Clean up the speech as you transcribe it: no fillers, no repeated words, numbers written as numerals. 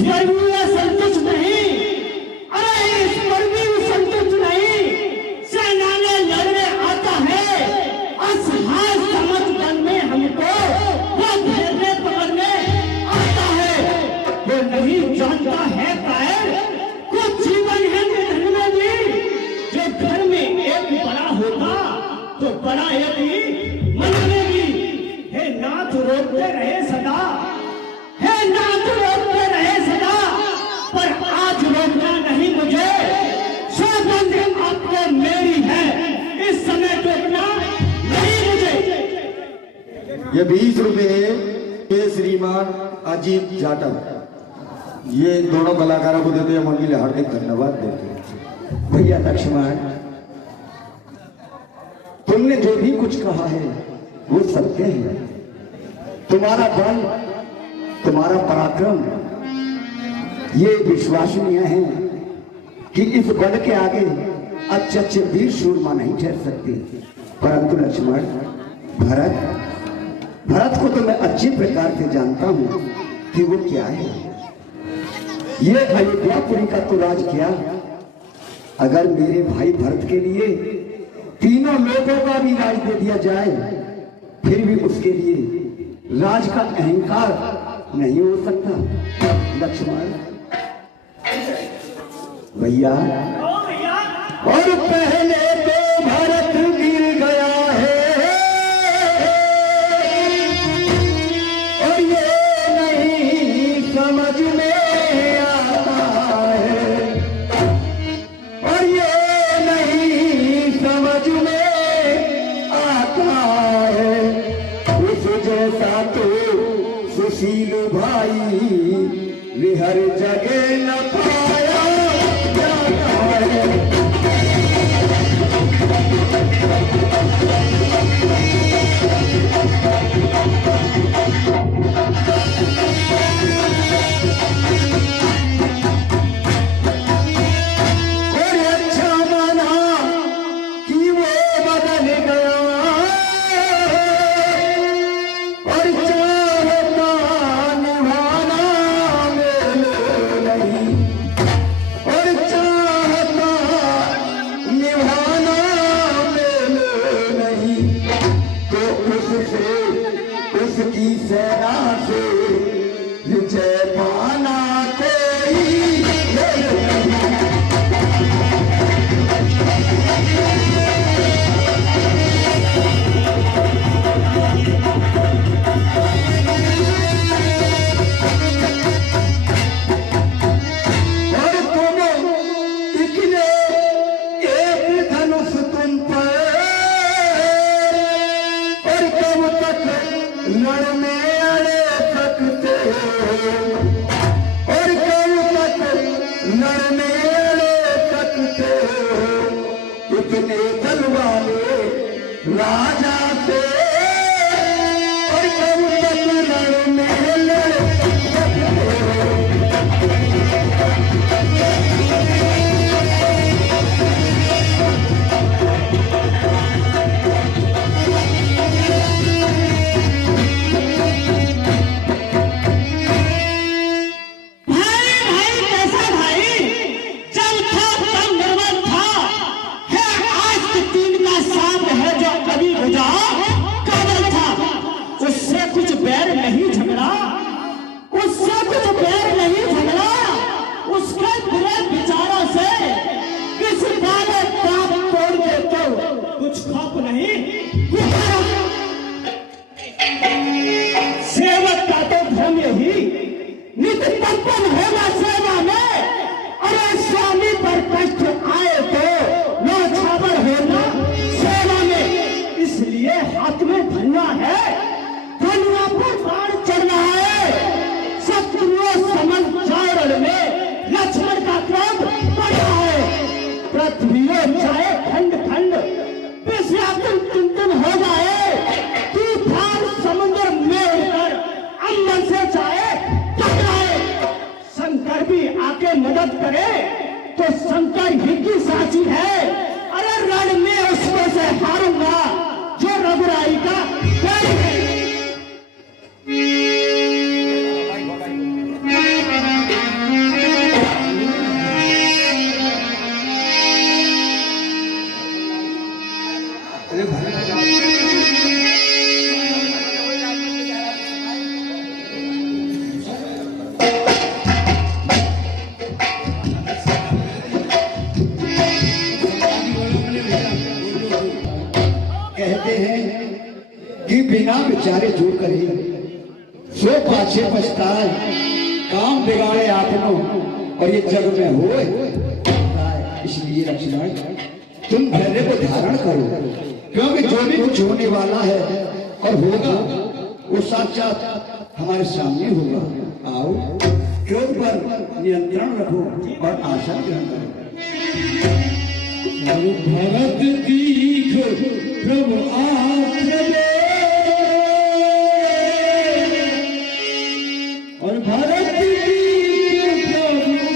पर भी वह संतुष्ट नहीं, अरे इस पर भी वो संतुष्ट नहीं। सेना में लड़ने आता है, असहाय समझ बन में हमको वो घेरने पकड़ने आता है। वो नहीं जानता है कायर कुछ जीवन है निधन में भी। जो घर में एक बड़ा होता तो बड़ा एक ही मन में भी। हे नाथ रोकते रहे सदा, हे नाथ रोकते रहे सदा, पर आज रोकना नहीं मुझे। सौगंध आपको मेरी है, इस समय रोकना नहीं मुझे। ये 20 रुपए ये श्रीमान अजीत जाटव, ये दोनों कलाकारों को देते हैं, हम उनके लिए हार्दिक धन्यवाद देते हैं। भैया लक्ष्मण, तुमने जो भी कुछ कहा है वो सत्य है। तुम्हारा बल, तुम्हारा पराक्रम ये विश्वसनीय है कि इस बल के आगे अच्छे अच्छे वीर सूरमा नहीं ठहर सकते। परंतु लक्ष्मण, भरत को तो मैं अच्छी प्रकार से जानता हूं कि वो क्या है। ये अयोध्यापुरी का तो राज क्या, अगर मेरे भाई भरत के लिए तीनों लोगों का भी राज दे दिया जाए, फिर भी उसके लिए राज का अहंकार नहीं हो सकता। लक्ष्मण भैया, और पहले तो भरत गिर गया है, और ये नहीं समझ में आता है, और ये नहीं समझ में आता है। उस जैसा तो सुशील भाई हर जगह न पाया जाता है। और अच्छा माना कि वो बदल गया, और चाहता निभाना मेरे नहीं, और चाहता निभाना मेरे नहीं। तो उससे, उसकी सेना से विजय पाना कोई नहीं। और तुम इकने एक धनुष तुम पर, और कब तक लड़ में अड़े सकते हो, और कब तक लड़ में अड़े सकते हो। इतने दल वाले राजा से, और कब तक लड़ में लड़ सकते हो। भाई भाई कैसा भाई, जब था तब निर्बल था, है आज के तीन का साथ है जो कभी बुझा काबल था। उससे कुछ बैर नहीं झगड़ा, उससे कुछ बैर नहीं झगड़ा, उसके बुरे विचारों से किसी बारे पाप तोड़ दे तो कुछ खौफ नहीं। सेवक का तो धर्म यही नित्य तर्पण होगा सेवा में। अरे स्वामी पर कष्ट आए तो नौछावर होना सेवा में। इसलिए हाथ में धनुआ है, धनुआ पर बाण चढ़ना है। शत्रुओं समन चारण में लक्ष्मण का क्रोध बढ़ा है। पृथ्वियों चाहे खंड खंड विषयातुल चिंतन हो जाए, तूफान समुद्र में उड़कर अंबर से चाहे टकराए, शंकर भी आके मदद करे तो शंकर ही की साची है। अरे रण में उसको से हारूंगा जो रघुराई का बैरी है। कहते हैं कि बिना विचारे जो करे सो पाछे पछताए, काम बिगाड़े आत्मो और ये जग में होए। इसलिए लक्ष्मण तुम धैर्य को धारण करो, क्योंकि जो भी कुछ होने वाला है और होगा वो साक्षात हमारे सामने होगा। आओ क्रोध पर नियंत्रण रखो और आशा ग्रहण करो। भगत दीखो प्रभु आश्रय और भरत दीखो प्रभु